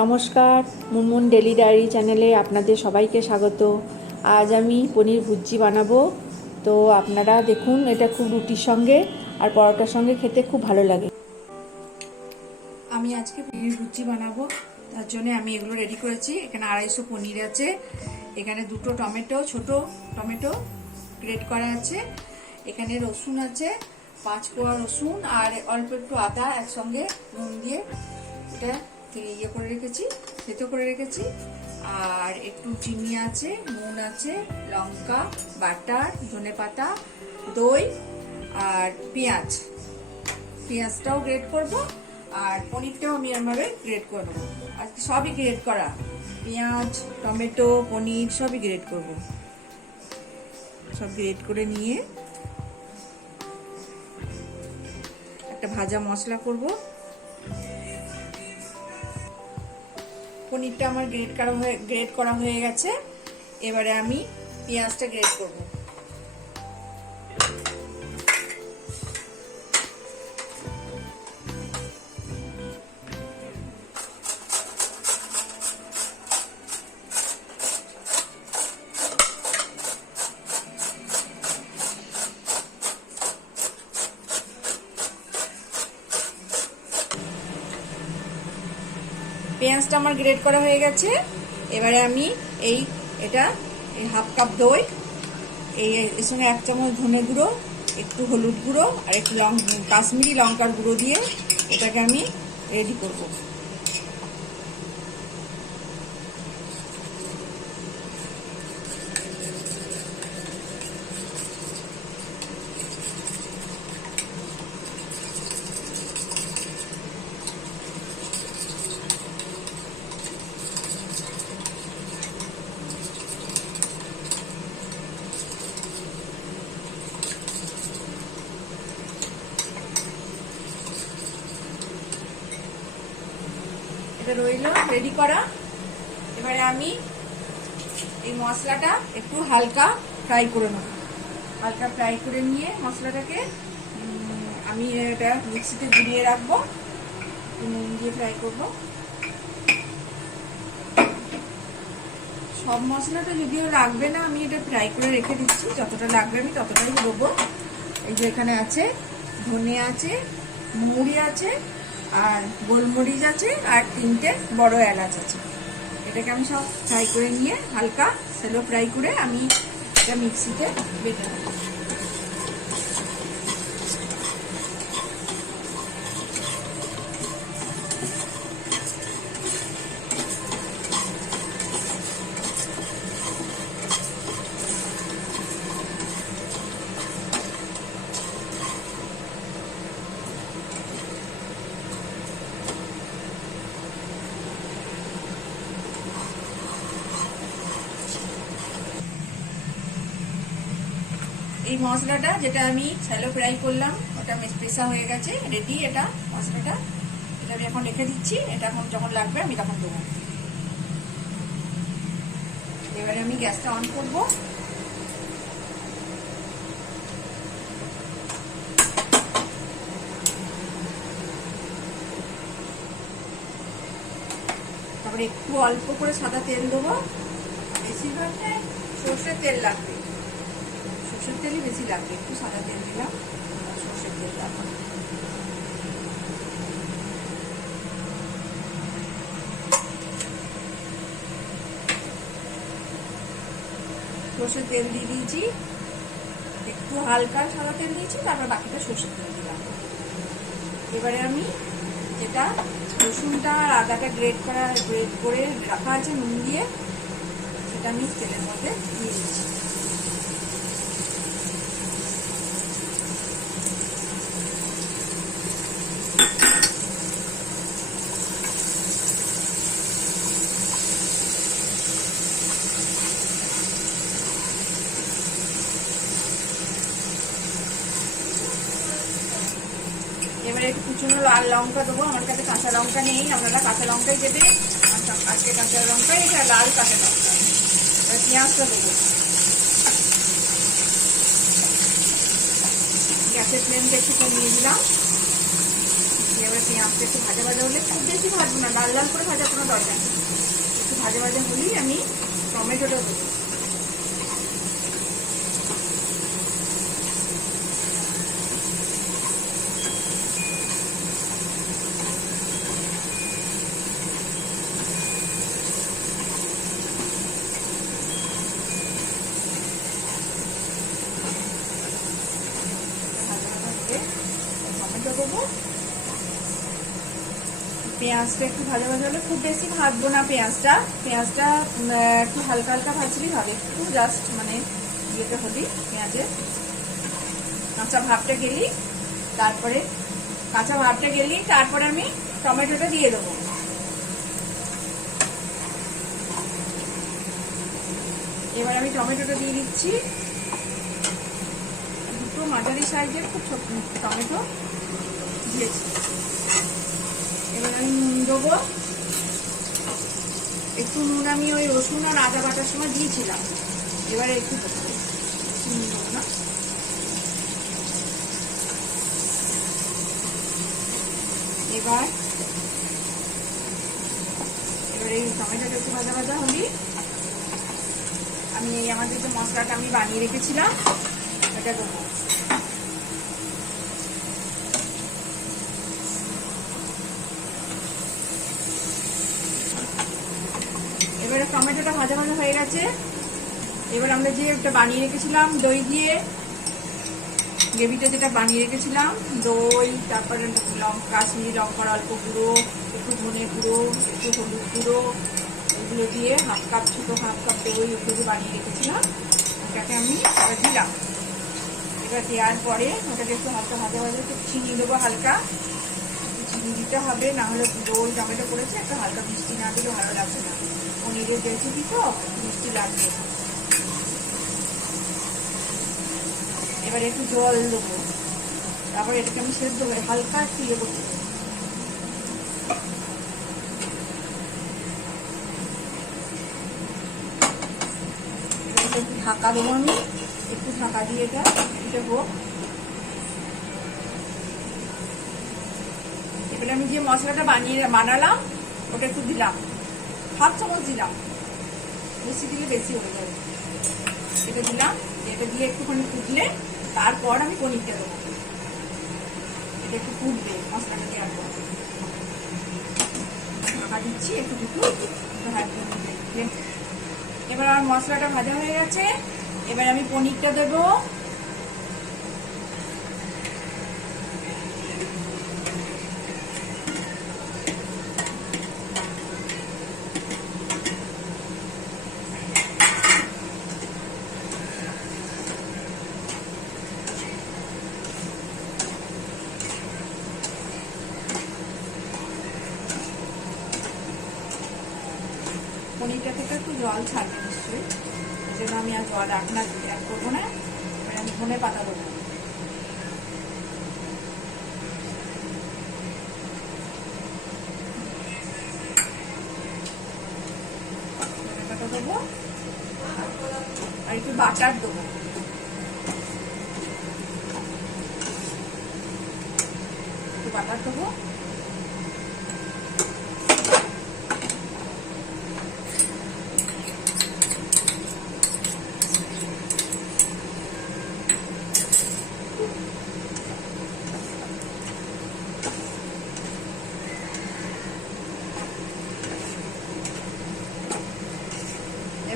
নমস্কার, Munmun daily diary চ্যানেলে আপনাদের সবাইকে স্বাগত। আজ আমি পনির ভুজি বানাবো। তো আপনারা দেখুন, এটা খুব রুটির সঙ্গে আর পরোটার সঙ্গে খেতে খুব ভালো লাগে। আমি আজকে পনির ভুজি বানাবো। তার জন্য আমি এগুলো রেডি করেছি। এখানে আড়াইশো পনির আছে। এখানে দুটো টমেটো, ছোট টমেটো গ্রেট করা আছে। এখানে রসুন আছে, পাঁচ কোয়া রসুন আর অল্প একটু আদা একসঙ্গে নুন দিয়ে এটা ইয়ে করে রেখেছি, থেতো করে রেখেছি। আর একটু চিনি আছে, নুন আছে, লঙ্কা, বাটার, ধনে পাতা, দই আর পেঁয়াজ। পেঁয়াজটাও গ্রেট করব আর পনিরটাও আমি এরমভাবে গ্রেট করে নেব আজকে সবই গ্রেট করা। পেঁয়াজ, টমেটো, পনির সবই গ্রেট করব। সব গ্রেট করে নিয়ে একটা ভাজা মশলা করব। পনিরটা আমার গ্রেড করা হয়ে গ্রেড করা হয়ে গেছে। এবারে আমি পেঁয়াজটা গ্রেড করব। পেঁয়াজটা আমার গ্রেড করা হয়ে গেছে। এবারে আমি এই, এটা, এই হাফ কাপ দই, এই, এর সঙ্গে এক চামচ ধনে গুঁড়ো, একটু হলুদ গুঁড়ো, আর একটু লং, কাশ্মীরি লঙ্কার গুঁড়ো দিয়ে এটাকে আমি রেডি করব। এটা রইল রেডি করা। এবারে আমি এই মশলাটা একটু হালকা ফ্রাই করে নেব। হালকা ফ্রাই করে নিয়ে মশলাটাকে আমি এটা মিক্সিতে গুঁড়িয়ে রাখব। নুন দিয়ে ফ্রাই করব। সব মশলাটা যদিও লাগবে না, আমি এটা ফ্রাই করে রেখে দিচ্ছি। যতটা লাগবে আমি ততটাই দেবো। এই যে এখানে আছে, ধনে আছে, মুড়ি আছে আর গোলমরিচ আছে আর তিনটে বড় এলাচ আছে। এটাকে আমি সব ফ্রাই করে নিয়ে হালকা সেলো ফ্রাই করে আমি এটা মিক্সিতে বেটে নেব। মশলাটা, যেটা আমি শ্যালো ফ্রাই করলাম, ওটা পেশা হয়ে গেছে রেডি এটা মশলাটা। এটা আমি এখন রেখে দিচ্ছি, এটা এখন যখন লাগবে আমি তখন দেবো। এবারে আমি গ্যাসটা অন করব। তারপরে একটু অল্প করে সাদা তেল দেবো। বেশিরভাগ সর্ষের তেল লাগবে। সর্ষের তেলই বেশি লাগবে, একটু সাদা তেল দিলাম সর্ষের তেল লাগবে সর্ষের তেল দিয়ে দিয়েছি, একটু হালকা সাদা তেল দিয়েছি, তারপর বাকিটা সর্ষের তেল দিলাম। এবারে আমি যেটা রসুনটা আর আদাটা গ্রেট করা, গ্রেট করে রাখা আছে নুন দিয়ে, সেটা আমি তেলের মধ্যে দিয়ে দিচ্ছি এবারে একটু লাল লঙ্কা দেবো, আমার কাছে কাঁচা লঙ্কা নেই, আপনারা কাঁচা লঙ্কাই দেবে আজকে কাঁচা লঙ্কাই, এটা লাল কাঁচা লঙ্কা। এবার পেঁয়াজটা দেবো। গ্যাসের ফ্লেমটা একটু কমিয়ে দিলাম। এবার পেঁয়াজটা একটু ভাজা ভাজা হলে খুব বেশি ভাজবো না, লাল লাল করে ভাজা কোনো দরকার একটু ভাজা ভাজা হলেই আমি টমেটোটা দেবো। টমেটো দেবো। পেঁয়াজটা একটু ভাজা ভাজা হলে খুব বেশি ভাজবো না পেঁয়াজটা। পেঁয়াজটা একটু হালকা হালকা হবে একটু জাস্ট মানে ইয়েতে হলেই পেঁয়াজের কাঁচা ভাবটা গেলি, তারপরে কাঁচা ভাবটা গেলি, তারপরে আমি টমেটোটা দিয়ে দেবো। এবার আমি টমেটোটা দিয়ে দিচ্ছি। দুটো মাঝারি সাইজের খুব ছোট টমেটো দিয়েছি। এবার আমি নুন দেবো। একটু নুন আমি ওই রসুন আর আদা বাটার সময় দিয়েছিলাম। এবারে একটু না। এবার এবার এই টমেটোটা একটু ভাজা ভাজা হলি। আমি আমাদের যে মশলাটা আমি বানিয়ে রেখেছিলাম এটা দেবো এবারে টমেটোটা ভাজা ভাজা হয়ে গেছে। এবার আমরা যে একটা বানিয়ে রেখেছিলাম, দই দিয়ে। গ্রেভিটা যেটা বানিয়ে রেখেছিলাম, দই, তারপরে লঙ্কা, কাশ্মীরি লঙ্কার অল্প গুঁড়ো, একটু ধনে গুঁড়ো, একটু হলুদ গুঁড়ো, এগুলো দিয়ে হাফ কাপ ছোটো হাফ কাপ দই দিয়ে বানিয়ে রেখেছিলাম। ওটাকে আমি দিলাম। এবার দেওয়ার পরে ওটাকে একটু হালকা ভাজা ভাজা একটু চিনি দেবো হালকা। চিনি দিতে হবে, না হলে দই টমেটো করেছে, একটু হালকা মিষ্টি না দিলে ভালো লাগবে না। পনিরের রেসিপি তো মিষ্টি লাগবে এবার একটু জল দেবো। তারপর এটাকে আমি সেদ্ধ করে হালকা একটু ইয়ে একটু ঢাকা দেবো আমি। একটু ঢাকা দিয়ে এটা এটা হোক। এবারে আমি যে মশলাটা বানিয়ে বানালাম, ওটা একটু দিলাম। হাফ চামচ দিলাম। বেশি দিলে বেশি হয়ে যাবে। এটা দিলাম। এটা দিয়ে একটুখানি ফুটলে তারপর আমি পনিরটা দেবো। এটা একটু ফুটবে মশলাটা দেওয়ার পর। ঢাকা দিচ্ছি, একটু দুটো। এবার আমার মশলাটা ভাজা হয়ে গেছে। এবার আমি পনিরটা দেবো। পনিরটা থেকে একটু জল ছাড়বে নিশ্চয়ই। জন্য আমি আর জল রাখনা অ্যাড করব না। এবার আমি ধনে পাতা দেবো। দেবো। আর একটু বাটার দেবো। একটু বাটার দেবো।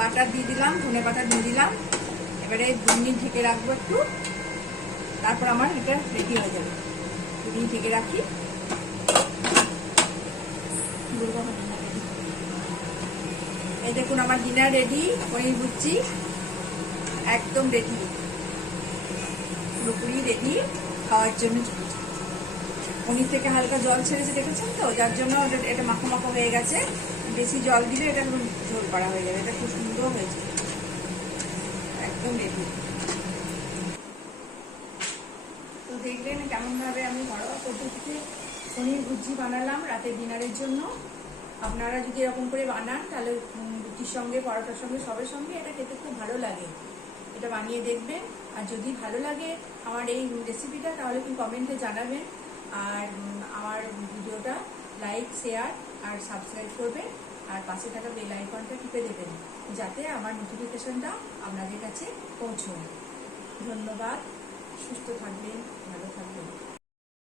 বাটার দিয়ে দিলাম, ধনে পাতা দিয়ে দিলাম। এবারে দু মিনিট ঢেকে রাখব একটু। তারপর আমার এটা রেডি হয়ে যাবে। দু মিনিট ঢেকে রাখি। এই দেখুন, আমার ডিনার রেডি পনির বুচ্ছি একদম রেডি পুরোপুরি রেডি খাওয়ার জন্য। পনির থেকে হালকা জল ছেড়েছে, দেখেছেন তো? যার জন্য এটা- মাখো মাখো হয়ে গেছে। বেশি জল দিলে এটা করা হয়ে যাবে। এটা খুব সুন্দর হয়েছে। একদম রেডি তো দেখলেন কেমনভাবে আমি ঘরোয়া পদ্ধতিতে পনির ভুজি বানালাম রাতের ডিনারের জন্য। আপনারা যদি এরকম করে বানান, তাহলে রুটির সঙ্গে, পরোটার সঙ্গে, সবের সঙ্গে এটা খেতে খুব ভালো লাগে। এটা বানিয়ে দেখবেন। আর যদি ভালো লাগে আমার এই রেসিপিটা তাহলে কি কমেন্টে জানাবেন। আর আমার ভিডিওটা লাইক শেয়ার আর সাবস্ক্রাইব করবেন। আর পাশে থাকা বেল আইকনটা টিপে দেবেন, যাতে আমার নোটিফিকেশনটা আপনাদের কাছে পৌঁছয়। ধন্যবাদ, সুস্থ থাকবেন, ভালো